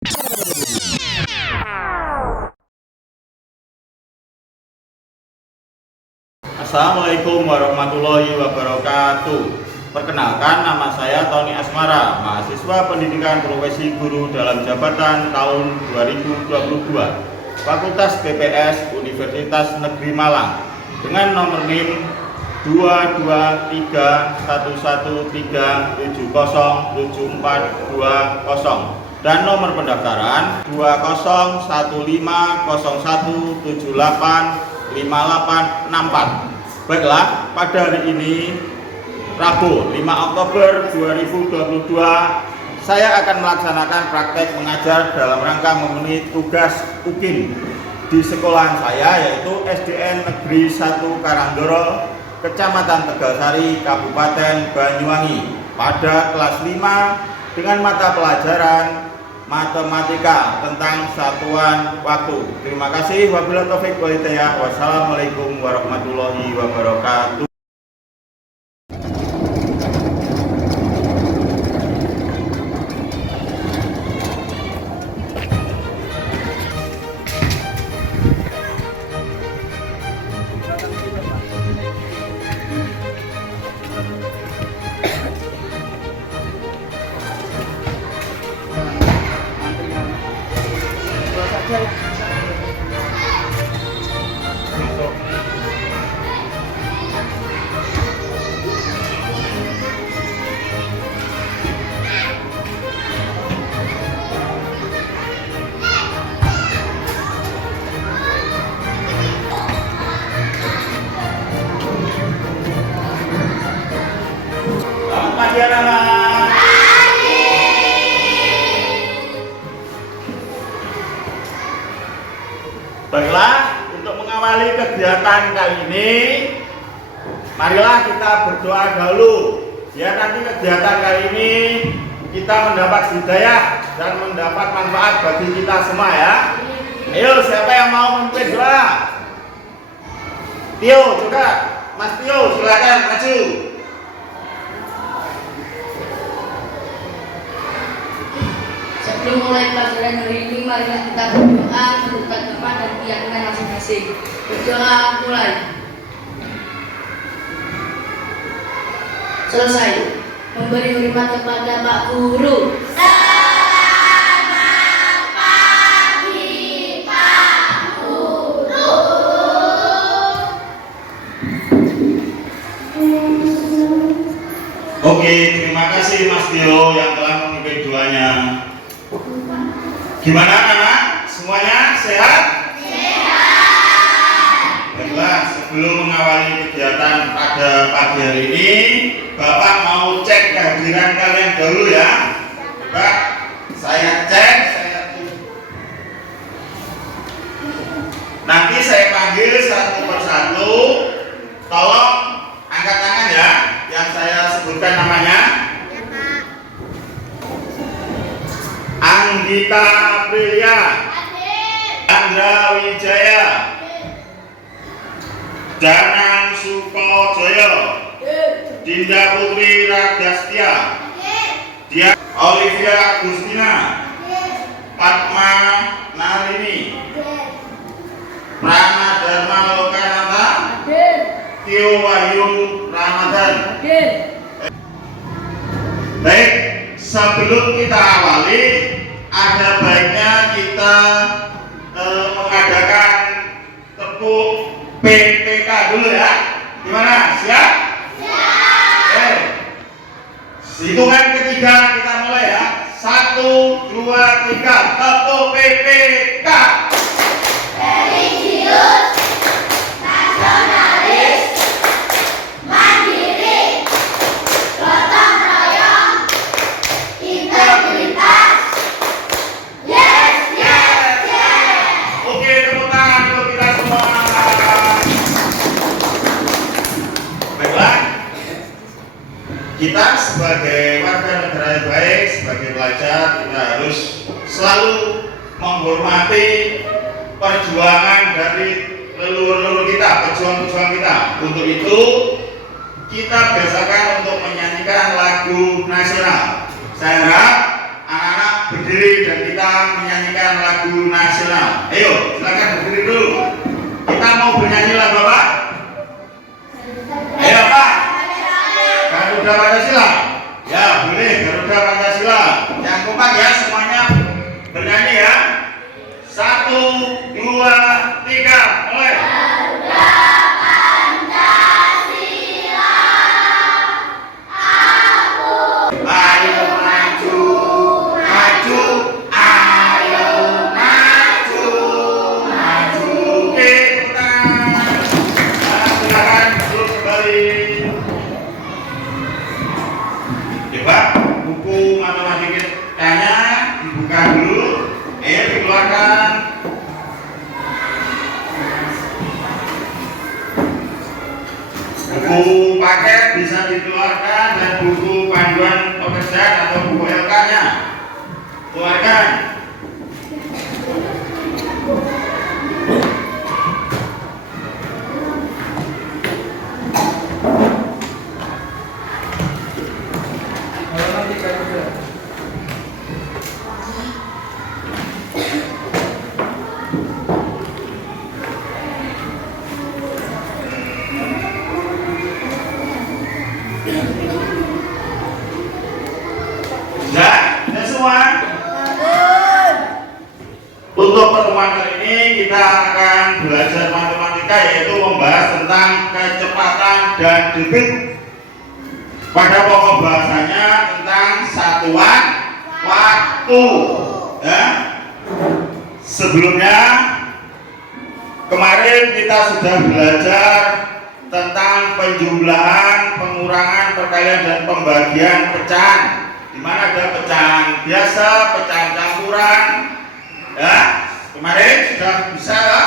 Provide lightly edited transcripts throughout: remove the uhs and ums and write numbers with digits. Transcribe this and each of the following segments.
Assalamualaikum warahmatullahi wabarakatuh. Perkenalkan, nama saya Tony Asmara, mahasiswa pendidikan profesi guru dalam jabatan tahun 2022, Fakultas BPS Universitas Negeri Malang, dengan nomor NIM 22317070420 dan nomor pendaftaran 200101785864. Baiklah, pada hari ini Rabu 5 Oktober 2022 saya akan melaksanakan praktek mengajar dalam rangka memenuhi tugas UKIM di sekolahan saya, yaitu SDN Negeri 1 Karanggoro, Kecamatan Tegalsari, Kabupaten Banyuwangi, pada kelas 5 dengan mata pelajaran matematika tentang satuan waktu. Terima kasih. Wabillahi taufiq wal hidayah. Wassalamualaikum warahmatullahi wabarakatuh. Selamat pagi anak-anak. Baiklah, untuk mengawali kegiatan kali ini, marilah kita berdoa dahulu. Biar nanti kegiatan kali ini kita mendapat hidayah dan mendapat manfaat bagi kita semua ya. Ayo, siapa yang mau memimpin doa? Tio juga, Mas Tio, silakan maju. Sebelum mulai pelajaran hari ini, marilah kita berdoa menurut agama dan keyakinan masing-masing. Berdoa mulai. Selesai. Memberi hormat kepada Pak Guru. Selamat pagi, Pak Guru. Oke, terima kasih Mas Tio yang telah memimpin doanya. Gimana anak-anak? Semuanya sehat? Sehat. Baiklah, sebelum mengawali kegiatan pada pagi hari ini, Bapak mau cek kehadiran kalian dulu ya. Bapak, saya cek, nanti saya panggil satu persatu. Tolong angkat tangan ya, yang saya sebutkan namanya. Anggita Aprilia, Andra Wijaya, Danang Sukojoyo, Dinda Putri Radastia, Dia Olivia Agustina, Padma Nalini, Prana Dharma Lokanata, Tio Wahyu Ramadan. Baik, sebelum kita awali, ada baiknya kita mengadakan tepuk PPK dulu ya. Gimana? Siap? Siap. Hitungan ketiga kita mulai ya. 1, 2, 3. Tepuk PPK. Religius, nasionalis, mandiri, gotong royong, integritas. Yes, yes, yes. Oke, tepuk tangan untuk kita semua. Baiklah, kita sebagai warga negara yang baik, sebagai pelajar, kita harus selalu menghormati perjuangan dari leluhur-leluhur kita, pejuang-pejuang kita. Untuk itu, kita biasakan untuk menyanyikan lagu nasional. Saya harap anak-anak berdiri dan kita menyanyikan lagu nasional. Ayo, silakan berdiri dulu. Kita mau bernyanyi lagu apa? Ayo Pak. Garuda Pancasila. Ya boleh, Garuda Pancasila. Yang kompak ya semuanya bernyanyi ya. 1, 2, 3, mulai. Buku matematikanya dibuka dulu, dikeluarkan. Buku paket bisa dikeluarkan dan buku panduan pekerjaan atau buku LK-nya keluarkan. Sudah semua? Untuk pertemuan kali ini kita akan belajar matematika, yaitu membahas tentang kecepatan dan debit. Pada pokok bahasanya tentang satuan waktu. Ya. Sebelumnya kemarin kita sudah belajar tentang penjumlahan, pengurangan, perkalian dan pembagian pecahan. Di mana ada pecahan biasa, pecahan campuran. Ya, kemarin sudah bisa ya?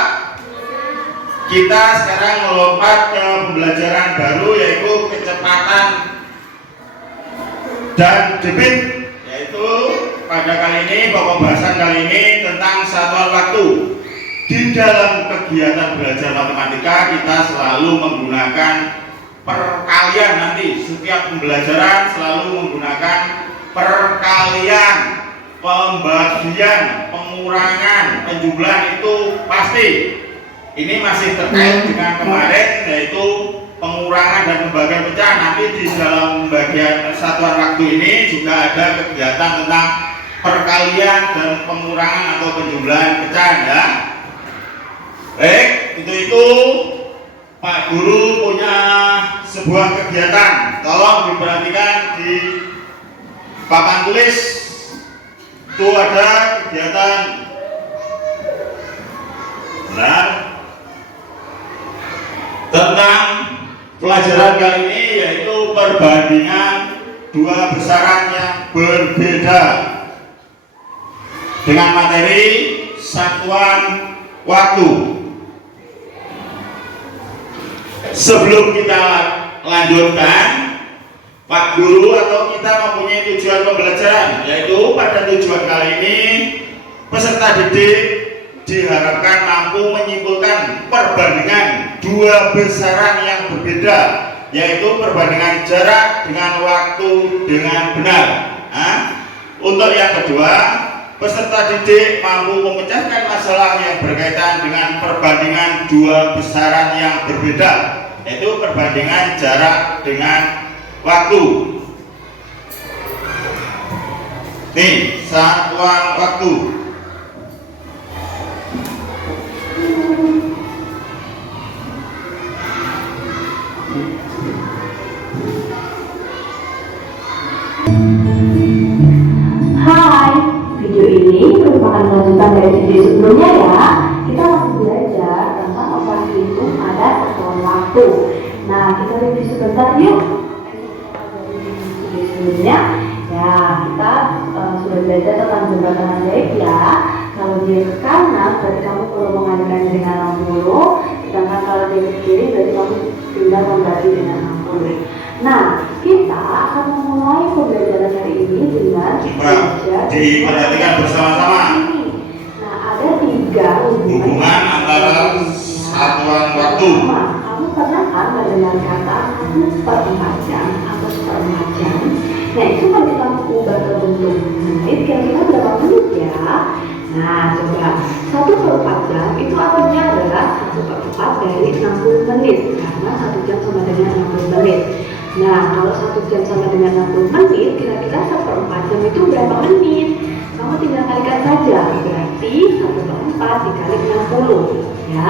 Kita sekarang melompat ke pembelajaran baru, yaitu kecepatan dan debit, yaitu pada kali ini pokok bahasan kali ini tentang satuan waktu. Di dalam kegiatan belajar matematika kita selalu menggunakan perkalian. Nanti setiap pembelajaran selalu menggunakan perkalian, pembagian, pengurangan, penjumlahan, itu pasti. Ini masih terkait dengan kemarin, yaitu pengurangan dan pembagian pecahan. Nanti di dalam bagian satuan waktu ini juga ada kegiatan tentang perkalian dan pengurangan atau penjumlahan pecahan ya. Baik, itu Pak Guru punya sebuah kegiatan. Tolong diperhatikan di papan tulis. Itu ada kegiatan. Benar. Tentang pelajaran kali ini, yaitu perbandingan dua besaran yang berbeda dengan materi satuan waktu. Sebelum kita lanjutkan, Pak Guru atau kita mempunyai tujuan pembelajaran, yaitu pada tujuan kali ini peserta didik diharapkan mampu menyimpulkan perbandingan dua besaran yang berbeda, yaitu perbandingan jarak dengan waktu dengan benar. Untuk yang kedua, peserta didik mampu memecahkan masalah yang berkaitan dengan perbandingan dua besaran yang berbeda, yaitu perbandingan jarak dengan waktu. Nih, satuan waktu. Hai, video ini merupakan lanjutan dari video sebelumnya ya. Kita masih belajar tentang operasi hitung pada satuan waktu. Nah, kita review sebentar yuk. Video sebelumnya, ya kita sudah belajar tentang jembatan ajaib ya. Kalau dia ke kanan, berarti kamu perlu mengalihkan dengan 60. Sedangkan kalau dia ke kiri, berarti kamu pindah membagi dengan 60. Nah, kita akan memulai pembelajaran hari ini dengan belajar diperhatikan bersama-sama. Nah, ada 3 hubungan antara satuan waktu. Kamu pernah kan mendengar kata 1/4 jam atau 1/4 jam? Nah itu kalau kita ubah ke bentuk menit, kira-kira berapa menit ya? Nah coba 1/4 jam itu awalnya adalah 1/4 dari 60 menit, karena 1 jam sama dengan 60 menit. Nah kalau 1 jam sama dengan 60 menit, kira-kira 1/4 jam itu berapa menit? Kamu tinggal kalikan saja, berarti 1/4 dikali 60 ya.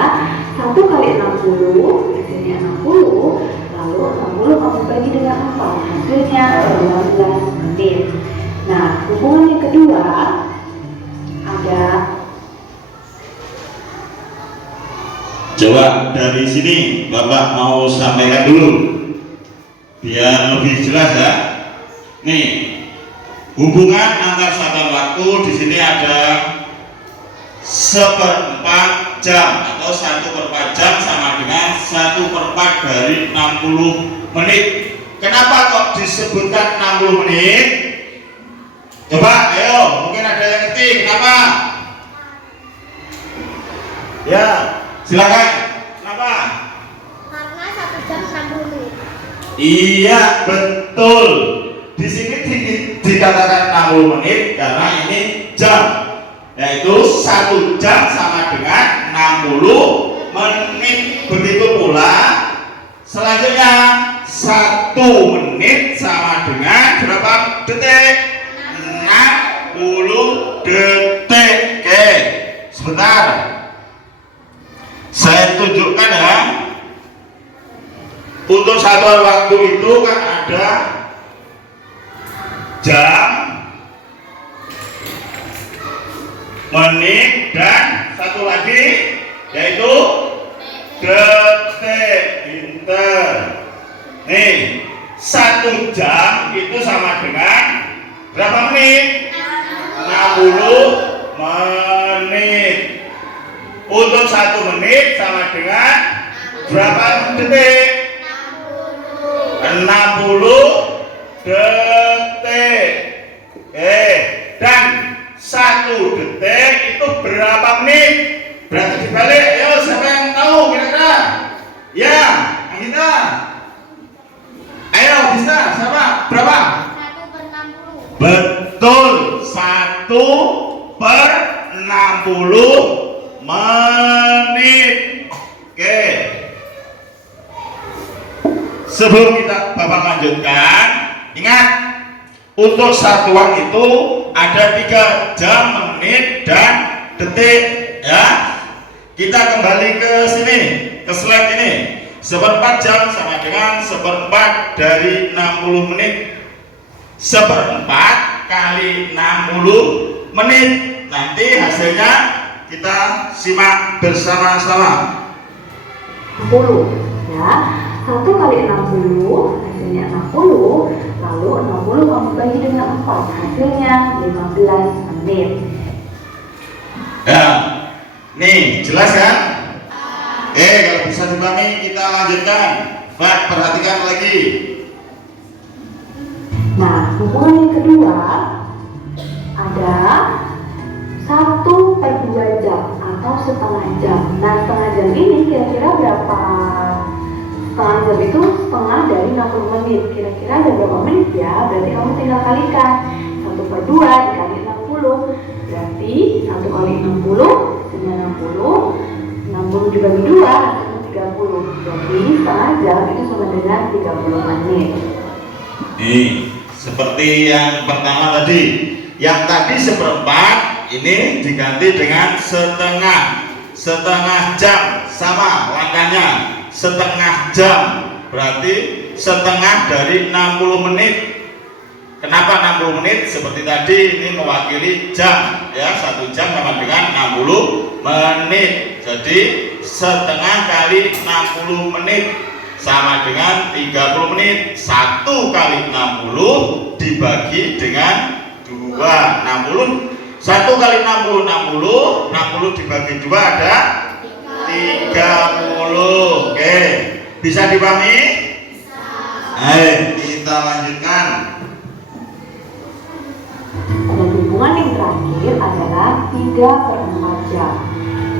1 kali 60 hasilnya 60, lalu 60 kamu bagi dengan 4, hasilnya 15 menit. Nah hubungan yang kedua ada, Coba dari sini Bapak mau sampaikan dulu biar lebih jelas ya. Nih, hubungan antar satuan waktu di sini ada 1/4 jam atau 1/4 jam sama dengan 1/4 dari 60 menit. Kenapa kok disebutkan 60 menit? Coba, ayo, mungkin ada yang ngerti kenapa? Ya, silakan. Kenapa? Karena 1 jam 60 menit. Iya, betul. Di sini dikatakan 60 menit karena ini jam, yaitu 1 jam sama dengan 60 menit. Begitu pula selanjutnya 1 menit sama dengan berapa detik? 60 detik. Oke, sebentar. Saya tunjukkan ya. Untuk satuan waktu itu kan ada jam, menit, dan satu lagi yaitu detik. Pinter. Nih, 1 jam itu sama dengan berapa menit? 60 menit. Untuk 1 menit sama dengan berapa detik? 60 detik. Dan 1 detik itu berapa menit? Berarti dibalik. Ayo, siapa yang tahu kira-kira? Ya, kita. Ayo, bisa. Siapa? Berapa? 1/60. Betul, 1/60 menit. Oke. Sebelum Bapak lanjutkan, ingat untuk satuan itu ada 3 jam, menit, dan detik ya. Kita kembali ke sini, ke slide ini. 1/4 jam sama dengan 1/4 dari 60 menit. 1/4 kali 60 menit. Nanti hasilnya kita simak bersama-sama. 60 ya. 1 kali 60 hasilnya 60, lalu 60 kamu bagi dengan 4, hasilnya 15 menit. Ya, nih jelas kan? Kalau bisa dipahami kita lanjutkan. Pak, perhatikan lagi. Nah, hubungan yang kedua ada 1/2 jam atau setengah jam. Nah, setengah jam ini kira-kira berapa? Setengah jam itu setengah dari 60 menit. Kira-kira ada berapa menit ya? Berarti kamu tinggal kalikan 1/2 dikali 60. Berarti 1 kali 60 hasilnya 60. 60 dibagi 2 hasilnya 30. Jadi setengah jam itu sama dengan 30 menit. Nih, seperti yang pertama tadi. Yang tadi 1/4, ini diganti dengan setengah. Setengah jam sama langkahnya. Setengah jam berarti setengah dari 60 menit. Kenapa 60 menit? Seperti tadi ini mewakili jam ya, 1 jam sama dengan 60 menit. Jadi setengah kali 60 menit sama dengan 30 menit. 1 kali 60 dibagi dengan 2, 60. 1 kali 60, 60 dibagi 2 ada 30. Oke, bisa dipahami? Ayo kita lanjutkan. Dan hubungan yang terakhir adalah 3/4 jam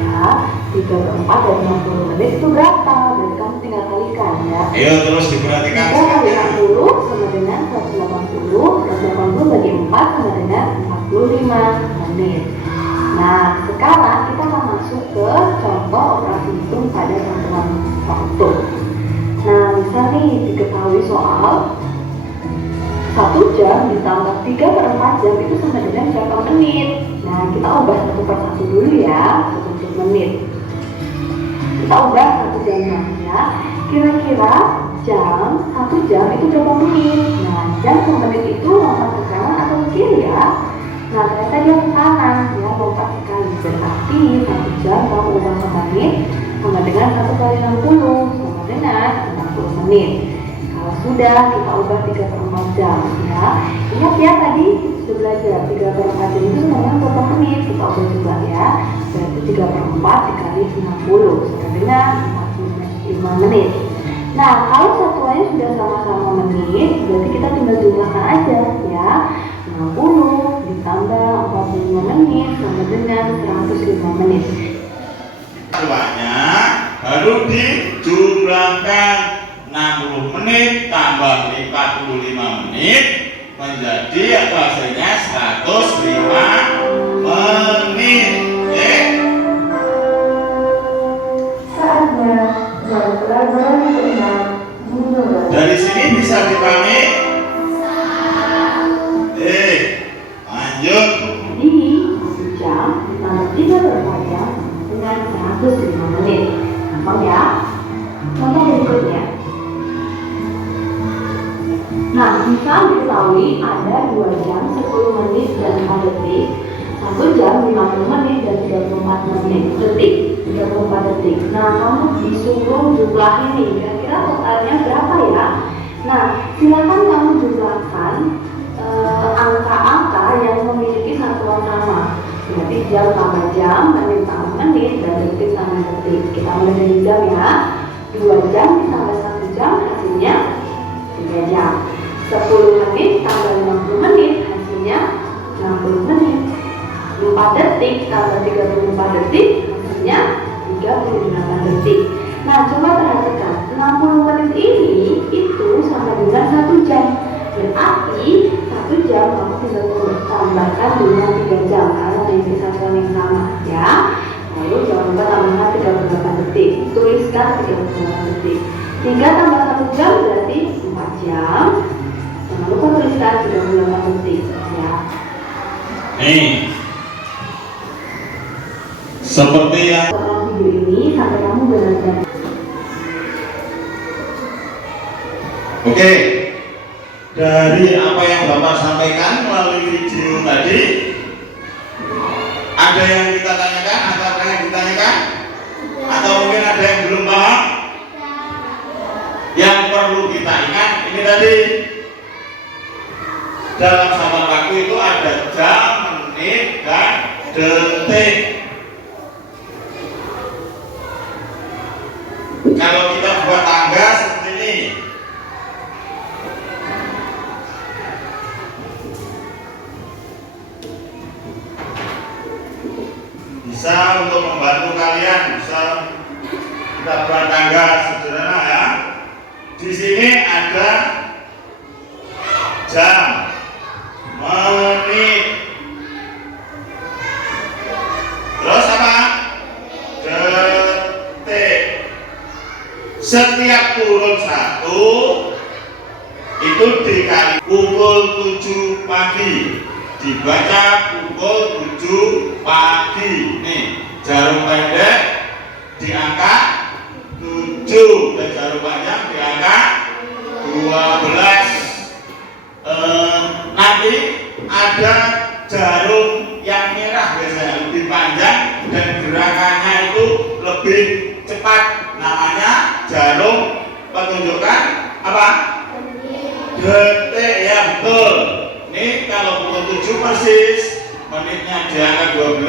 ya. ya. 3/4 dari 60 menit itu berapa? Berarti kamu tinggal kalikan ya. Ayo terus diperhatikan 3 kali sekarang. 60 sama dengan 180. 180 bagi 4 sama dengan 45 menit. Nah, sekarang kita akan masuk ke contoh operasi hitung pada satuan waktu. Nah, misal nih diketahui soal 1 jam ditambah 3/4 jam itu sama dengan berapa menit. Nah, kita ubah satu per satu dulu ya untuk menit. Kita ubah 1 jamnya ya. Kira-kira jam 1 jam itu berapa menit? Nah, jam ke menit itu lompat ke kanan atau ke kiri ya? Nah, ternyata dia ke kanan ya, lompat sekali. Berarti 1 jam kamu ubah ke menit sama dengan 1 kali 60 sama dengan 60 menit. Kalau sudah, kita ubah 3/4 jam ya. Ingat ya, tadi sudah belajar 3/4 jam itu sama dengan berapa menit? Kita ubah juga ya. Berarti 3/4 dikali 60 sama dengan 45 menit. Nah, kalau satuannya sudah sama-sama menit, berarti kita tinggal jumlahkan aja ya. 60 ditambah 45 menit sama dengan 105 menit. Satuannya harus dijumlahkan 60 menit tambah 45 menit menjadi atau hasilnya 105 menit. Saatnya pelajaran ke-6 dimulai. Dari sini bisa dipahami. Lanjut. Jadi, 1 jam ditambah 3/4 jam dengan 105 menit. Gampang ya? Contoh berikutnya. Nah, misal diketahui ada 2 jam 10 menit dan 4 detik, 1 jam 50 menit dan 34 menit detik, 34 detik. Nah, kamu disuruh jumlahin nih, kira-kira totalnya berapa ya? Nah, silakan kamu jumlahkan angka-angka yang memiliki satuan sama. Berarti jam tambah jam, menit tambah menit, dan detik tambah detik. Kita mulai dari jam ya. 2 jam ditambah 1 jam hasilnya 3 jam. 10 menit tambah 50 menit hasilnya 60 menit. 4 detik tambah 34 detik hasilnya 38 detik. Nah, coba perhatikan 60 menit ini itu sama dengan 1 jam. Berarti 1 jam kamu tinggal tambahkan dengan 3 jam karena memiliki satuan yang sama ya. Lalu jangan lupa tambahkan 38 detik. Tuliskan 38 detik. 3 tambah 1 jam berarti 4 jam. Jangan lupa tuliskan 38 detik ya. Nih, seperti yang Tonton video ini sampai kamu benar-benar. Oke, dari apa yang Bapak sampaikan melalui video tadi, ada yang kita tanyakan atau ada yang ditanyakan? Atau mungkin ada yang belum paham? Yang perlu kita ingat ini tadi, dalam satuan waktu itu ada jam, menit, dan detik. Kalau kita buat tangga seperti ini, bisa untuk membantu kalian, bisa kita buat tangga sederhana ya. Di sini ada jam, menit, terus apa? Detik. Setiap turun 1 itu dikali pukul 7 pagi, dibaca pukul 7 pagi. Nih, jarum pendek di angka 7 dan jarum panjang di angka 12. Nanti ada jarum yang merah biasanya lebih panjang dan gerakannya itu lebih cepat. Namanya jarum penunjukan apa? Detik ya, betul. Ini kalau pukul 7 persis, menitnya di angka 12,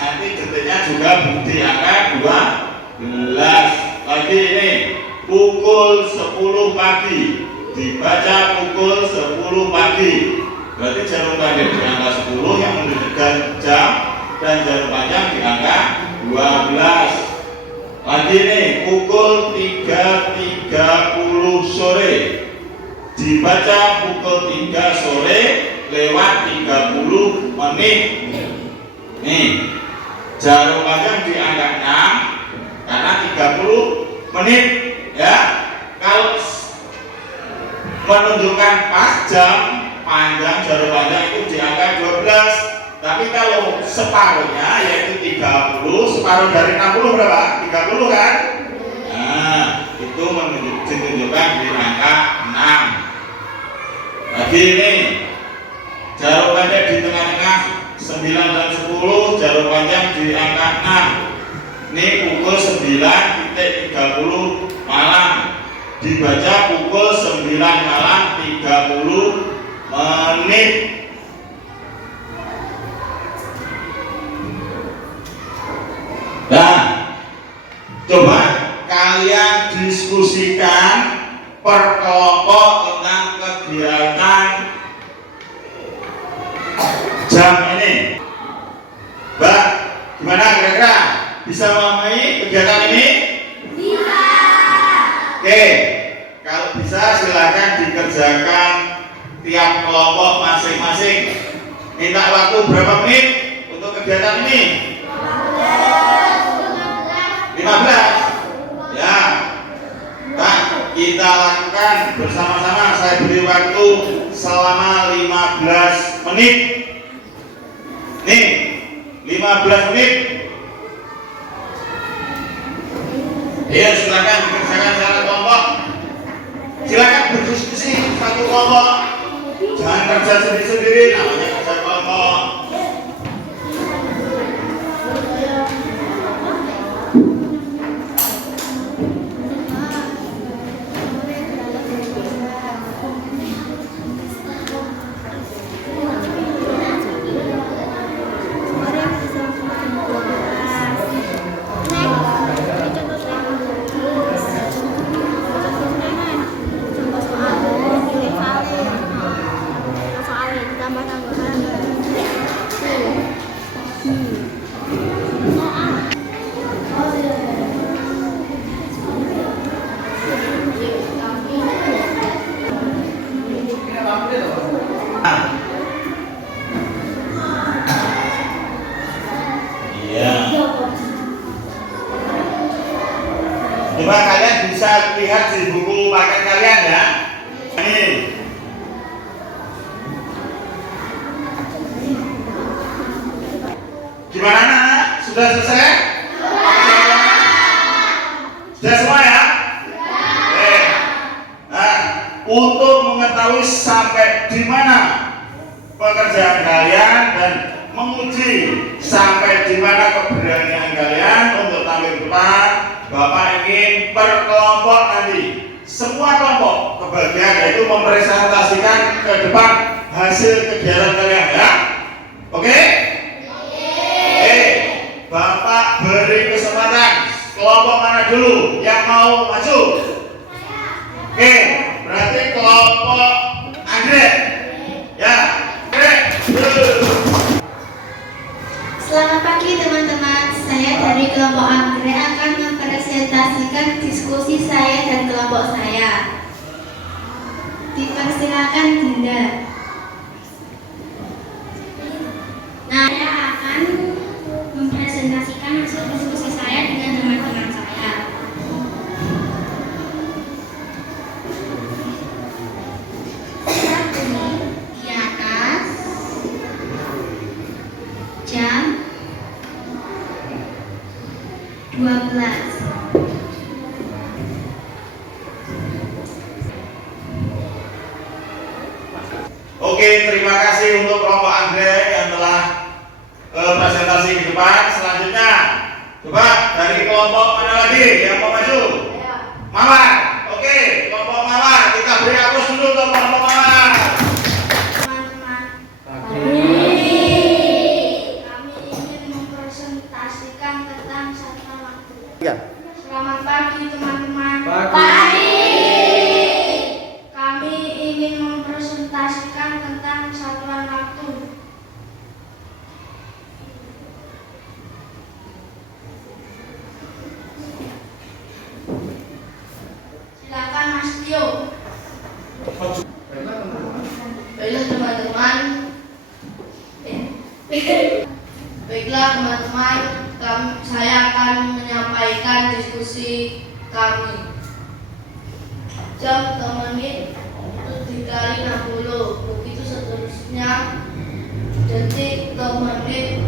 nanti detiknya juga di angka 12. Lagi ini pukul 10 pagi, dibaca pukul 10 pagi. Berarti jarum pendek di angka 10 yang menunjukkan jam dan jarum panjang di angka 12. Lagi nih, pukul 3.30 sore. Dibaca pukul 3 sore lewat 30 menit. Nih, jarum panjang diangkat 6 karena 30 menit ya. Kalau menunjukkan pas jam panjang, jarum panjang itu diangkat 12. Tapi kalau separuhnya yaitu 30, separuh dari 60 berapa? 30 kan? Nah, itu menunjukkan di angka 6. Lagi ini jarum panjang di tengah-tengah 9 dan 10, jarum panjang di angka 6. Ini pukul 9.30 malam. Dibaca pukul 9 malam 30 menit. Nah, coba kalian diskusikan per kelompok tentang kegiatan jam ini. Mbak, gimana kira-kira? Bisa memahami kegiatan ini? Bisa. Oke, kalau bisa silakan dikerjakan tiap kelompok masing-masing. Minta waktu berapa menit untuk kegiatan ini? 15. Ya. Nah, kita lakukan bersama-sama. Saya beri waktu selama 15 menit. Nih, 15 menit. Ya, silakan dikerjakan secara kelompok. Silakan berdiskusi satu kelompok. Jangan kerja sendiri-sendiri, namanya kerja kelompok. Coba kalian bisa lihat di buku paket kalian ya. Ini. Gimana anak? Sudah selesai? Sudah semua ya? Oke. Nah, untuk mengetahui sampai di mana pekerjaan kalian dan menguji sampai di mana keberanian kalian untuk tampil ke depan, Bapak ingin per kelompok nanti semua kelompok kebagian yaitu mempresentasikan ke depan hasil kegiatan kalian ya. Oke? Oke. Bapak beri kesempatan kelompok mana dulu yang mau maju? Oke, berarti kelompok Anggrek ya. Oke. Selamat pagi teman-teman, saya dari kelompok Anggrek akan mempresentasikan diskusi saya dan kelompok saya. Dipersilakan Dinda. Nah, saya akan mempresentasikan hasil diskusi saya dengan teman-teman saya. Di atas jam 12. Oke, terima kasih untuk kelompok Anggrek yang telah presentasi di depan. Selanjutnya, coba dari kelompok mana lagi yang mau maju? Mawar. Oke, kelompok Mawar. Kita beri aplaus dulu untuk kelompok Mawar. Teman-teman, kami ingin mempresentasikan tentang satuan waktu. Selamat pagi teman-teman. Pagi. Kami ingin mempresentasikan tentang satuan waktu. saya akan menyampaikan diskusi kami. Jam ke menit itu dikali 60, begitu seterusnya. Detik ke menit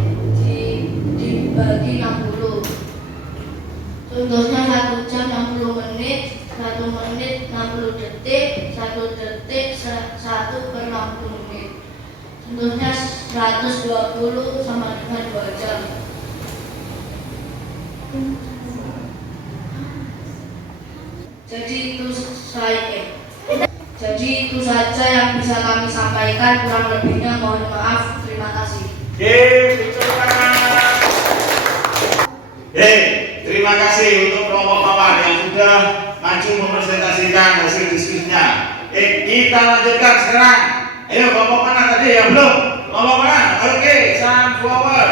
dibagi 60. Contohnya 1 jam 60 menit, 1 menit 60 detik, 1 detik 1 per 60 menit. Contohnya 120 sama dengan 2 jam. Jadi itu saja yang bisa kami sampaikan, kurang lebihnya mohon maaf. Terima kasih. Terima kasih untuk kelompok mawar yang sudah maju mempresentasikan hasil diskusinya. Kita lanjutkan sekarang. Ayo, kelompok mana tadi yang belum? Kelompok mana? Oke, sunflower.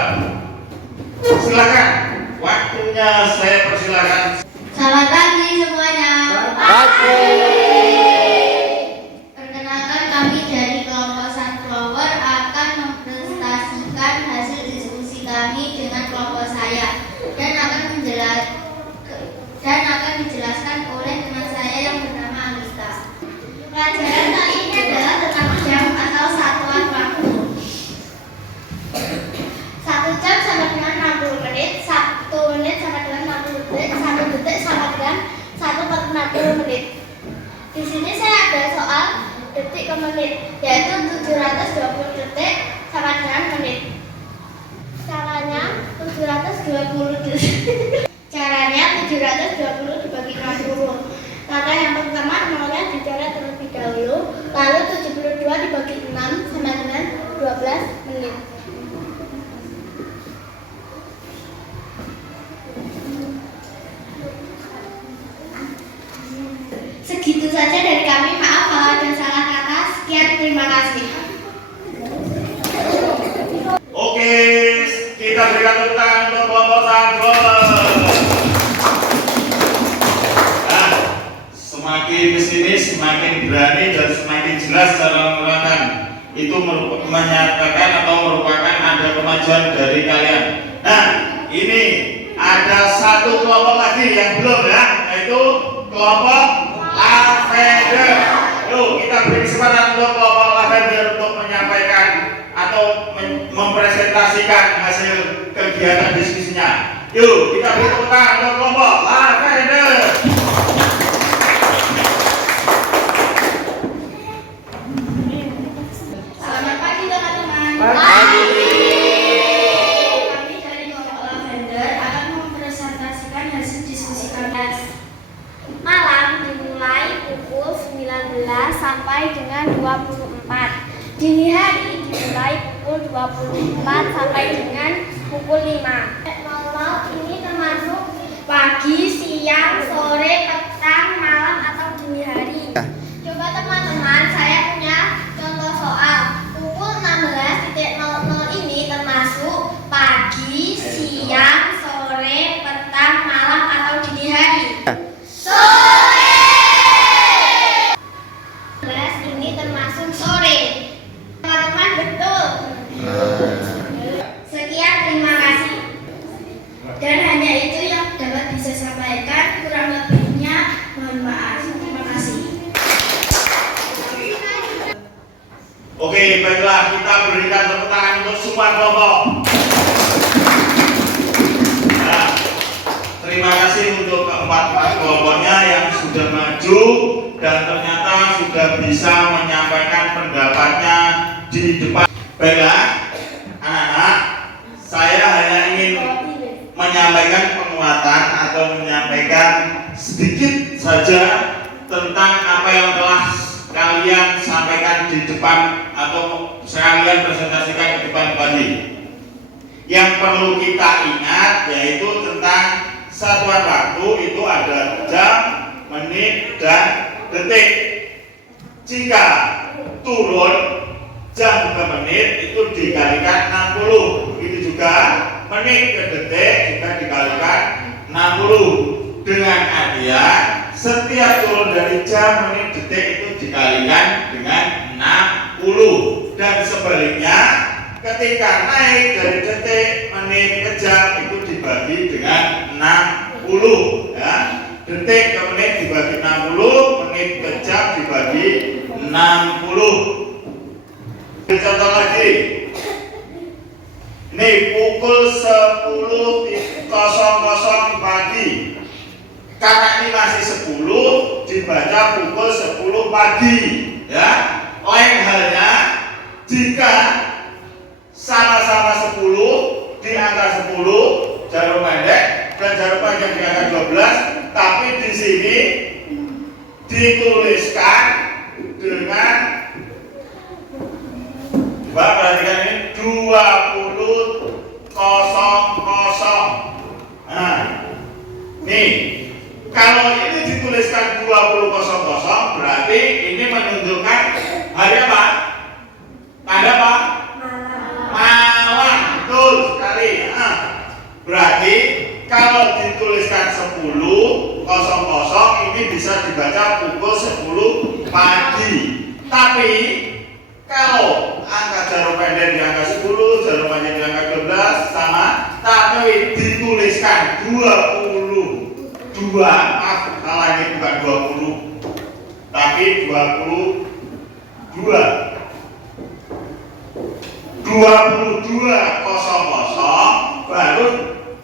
Silakan. Waktunya saya persilakan. Selamat pagi semuanya. Pagi. Perkenalkan, kami dari kelompok Sunflower akan mempresentasikan hasil diskusi kami dengan kelompok saya dan akan dijelaskan oleh teman saya yang bernama Anissa. Pelajaran kali ini adalah tentang jam atau satuan waktu. 1 jam sama dengan 60 menit, 1 menit sama dengan 60 detik, 1 detik sama dengan 1 per 60 menit. Di sini saya ada soal detik ke menit, yaitu 720 detik sama dengan menit. Caranya 720 dibagi 60. Langkah yang pertama, nolnya dicoret terlebih dahulu, lalu 72 dibagi 6 sama dengan 12 menit. Segitu saja dari kami, maaf kalau ada salah kata. Sekian, terima kasih. Oke, kita berikan tepuk tangan untuk kelompok sunflower. Nah, semakin kesini semakin berani dan semakin jelas cara menerangkan. Itu menyatakan atau merupakan ada kemajuan dari kalian. Nah, ini ada satu kelompok lagi yang belum ya, yaitu kelompok lavender. Yuk, kita beri kesempatan untuk kelompok lavender untuk menyampaikan atau mempresentasikan hasil kegiatan diskusinya. Yuk, kita beri tepuk tangan untuk kelompok lavender. Selamat pagi teman-teman. Pagi. Kami dari kelompok lavender akan mempresentasikan hasil diskusi kami. Malam dimulai pukul 19 sampai dengan 24. Dini hari dimulai pukul 24 sampai dengan pukul 5. Normal ini termasuk pagi, siang, sore, petang, malam atau dini hari. Coba teman-teman, saya punya contoh soal. Pukul 16.00 ini termasuk pagi, siang, sore, petang, malam atau dini hari. Sore. 16 ini termasuk sore. Teman-teman, betul. Sekian, terima kasih. Dan hanya itu yang dapat bisa sampaikan, kurang lebihnya mohon maaf. Terima kasih. Oke, baiklah, kita berikan tepuk tangan untuk semua kelompok. Nah, terima kasih untuk keempat kelompoknya yang sudah maju dan ternyata sudah bisa menyampaikan pendapatnya di depan. Baiklah, anak-anak, saya hanya ingin menyampaikan penguatan atau menyampaikan sedikit saja tentang apa yang telah kalian sampaikan di depan atau sekalian presentasikan di depan tadi. Yang perlu kita ingat yaitu tentang satuan waktu itu ada jam, menit, dan detik. Jika turun jam ke menit itu dikalikan 60, begitu juga menit ke detik juga dikalikan 60, dengan artian setiap turun dari jam, menit, detik itu dikalikan dengan 60, dan sebaliknya ketika naik dari detik, menit ke jam itu dibagi 60 ya. Detik ke menit dibagi 60, menit ke jam dibagi 60. Contoh lagi. Ini pukul 10.00 pagi. Karena ini masih 10, dibaca pukul 10 pagi ya. Lain halnya jika sama-sama 10 di angka 10 jarum pendek dan jarum panjang di angka 12, tapi di sini dituliskan dengan, coba perhatikan ini, 20.00. Nah, nih kalau ini dituliskan 20.00 berarti ini menunjukkan hari apa? Tanda apa? Malam. Betul sekali. Nah, berarti kalau dituliskan 10.00 ini bisa dibaca pukul 10 pagi. Tapi kalau angka jarum pendek di angka 10, jarum panjang di angka 12 sama, tapi dituliskan 22, maaf salah, ini bukan 20 tapi 22.00 baru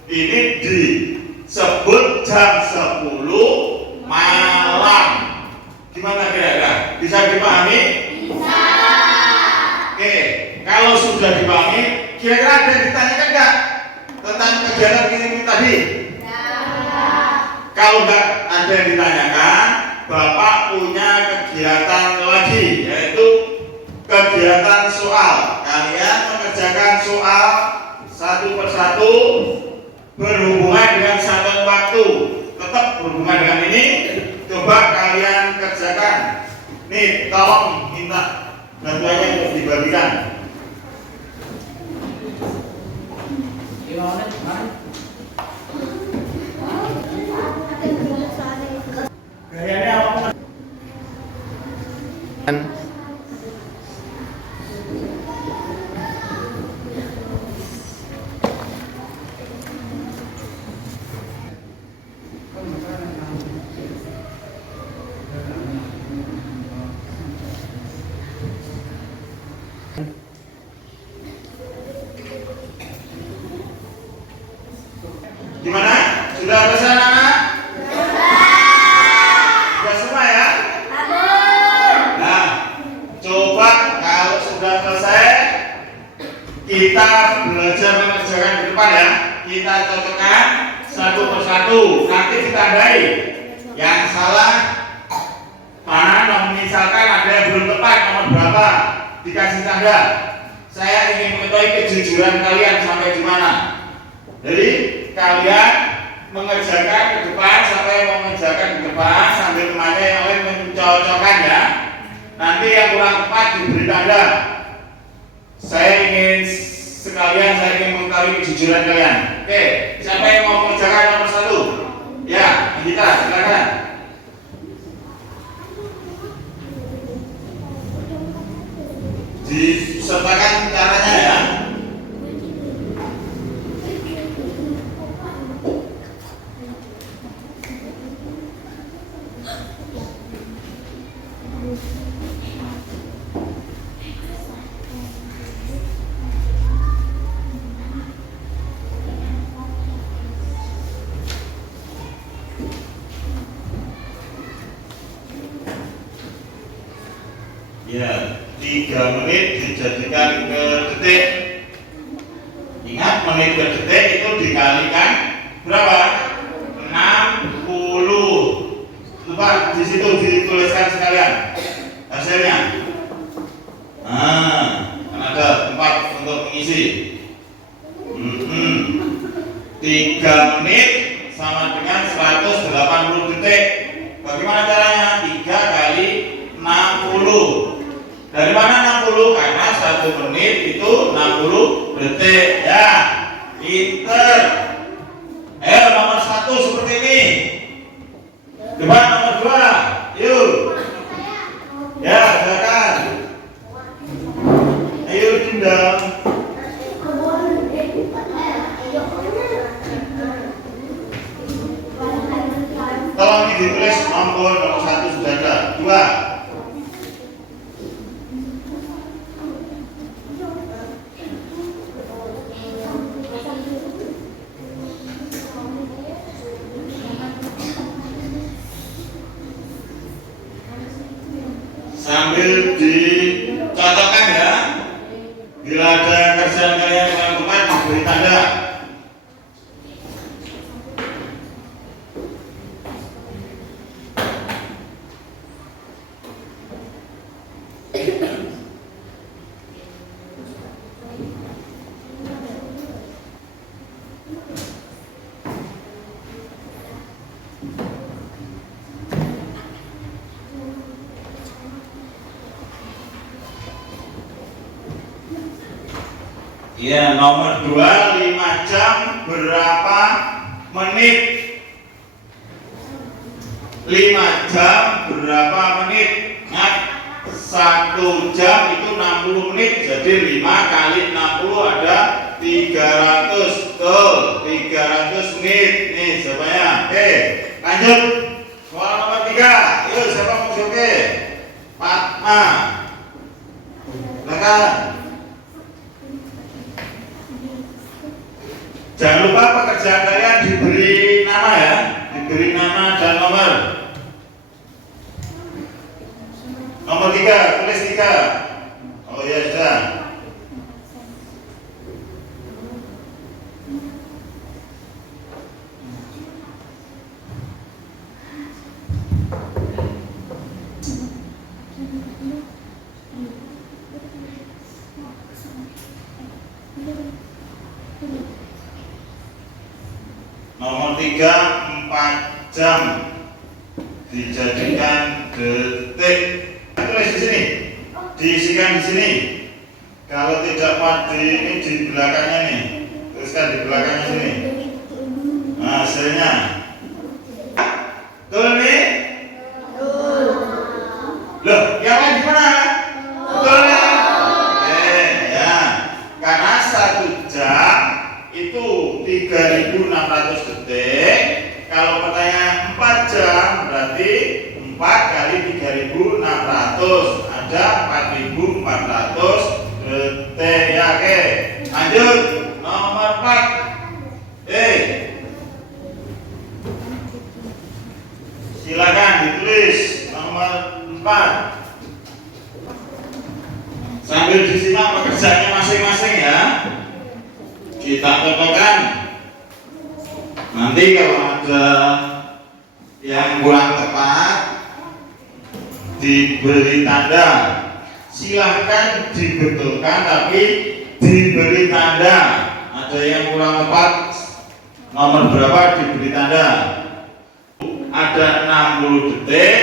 ini disebut jam 10 malam. Gimana kira-kira? Bisa dipahami? Bisa. Oke, kalau sudah dipahami, kira-kira ada yang ditanyakan nggak tentang kegiatan ini tadi? Kalau nggak ada yang ditanyakan, Bapak punya kegiatan lagi, yaitu kegiatan soal. Kalian mengerjakan soal satu persatu berhubungan dengan satuan waktu. Tetap berhubungan dengan ini. Coba kalian kerjakan. Nih, tolong minta bantuannya untuk dibagikan. 5 menit, mari. Gayanya apa? Gimana? Sudah selesai anak-anak? Sudah semua ya? Nah, coba kalau sudah selesai, kita belajar mengerjakan ke depan ya. Kita cocokkan satu persatu. Nanti ditandai. Yang salah mana? Misalkan ada yang belum tepat nomor berapa, dikasih tanda. Saya ingin mengetahui kejujuran kalian sampai di mana. Jadi kalian mengerjakan ke depan, sampai mengerjakan ke depan sambil temannya yang lain mencocokkan ya. Nanti yang kurang tepat diberi tanda. Saya ingin mengetahui kejujuran kalian. Oke, siapa yang mau mengerjakan nomor 1? Ya, kita silakan. Disertakan caranya ya. Ya, 3 menit dijadikan ke detik. Ingat, menit ke detik itu dikalikan berapa? 60. Coba di situ dituliskan sekalian hasilnya. Nah, kan ada tempat untuk mengisi. 3 menit sama dengan 180 detik. Bagaimana caranya? 3 kali 60. Dari mana 60? Karena 1 menit itu 60 detik. Ya, pinter. Ayo nomor 1 seperti ini. Coba nomor 2. Yuk. Ya, silakan. Ayo tinggal. ditulis nomor 1 sudah ada. 2. Sambil dicontohkan ya. Bila ada kerjaan kalian yang tepat, diberi tanda. Ya, nomor 2, 5 jam berapa menit? 5 jam berapa menit? Ingat, 1 jam itu 60 menit. Jadi 5 kali 60 ada 300. Tuh, 300 menit. Nih jawabannya. Oke, lanjut. Soal nomor 3. Yuk, siapa mau oke? Fatma. Silakan. Jangan lupa pekerjaan kalian diberi nama ya, diberi nama dan nomor. Nomor 3, tulis 3. Oh ya sudah. Nomor 3, 4 jam dijadikan detik. Tulis di sini, diisikan di sini. Kalau tidak muat ini di belakangnya nih, tuliskan di belakangnya sini. Nah, hasilnya. Betul nih? Loh, yang lain gimana? Betul nih? Oke, ya. Karena 1 jam itu 3.600 detik. Kalau pertanyaan 4 jam berarti 4 kali 3.600 ada 4.400 detik. Ya, oke. Lanjut nomor 4. Silakan ditulis nomor 4. Sambil disimak pekerjaannya masing-masing ya. Kita contohkan. Nanti kalau ada yang kurang tepat diberi tanda. Silahkan dibetulkan tapi diberi tanda. Ada yang kurang tepat nomor berapa diberi tanda. Ada 60 detik,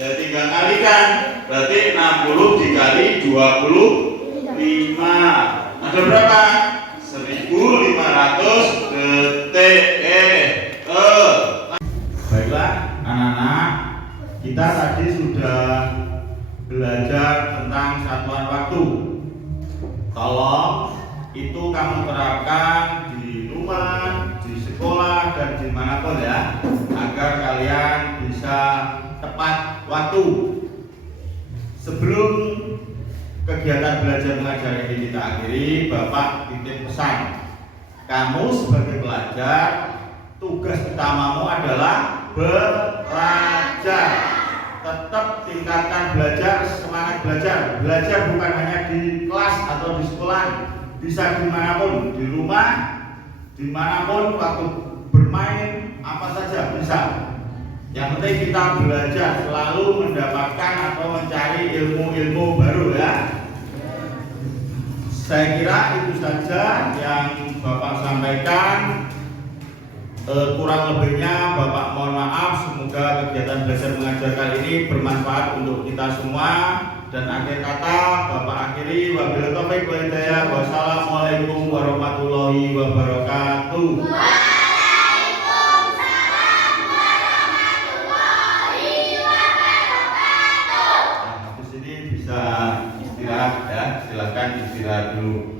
ya tinggal kalikan. Berarti 60 dikali 25. Ada berapa? 1.500 detik. Baiklah anak-anak, kita tadi sudah belajar tentang satuan waktu. Tolong itu kamu terapkan di rumah, di sekolah, dan dimanapun ya, agar kalian bisa tepat waktu. Sebelum kegiatan belajar mengajar ini kita akhiri, Bapak titip pesan. Kamu sebagai pelajar, tugas utamamu adalah belajar. Tetap tingkatkan belajar, semangat belajar. Belajar bukan hanya di kelas atau di sekolah, bisa dimanapun, di rumah, dimanapun, waktu bermain, apa saja bisa. Yang penting kita belajar, selalu mendapatkan atau mencari ilmu-ilmu baru ya. Saya kira itu saja yang Bapak sampaikan. Kurang lebihnya Bapak mohon maaf. Semoga kegiatan belajar mengajar kali ini bermanfaat untuk kita semua. Dan akhir kata Bapak akhiri, wabillahi taufiq wal hidayah. Wassalamualaikum warahmatullahi wabarakatuh. Habis ini bisa istirahat ya, silakan istirahat dulu.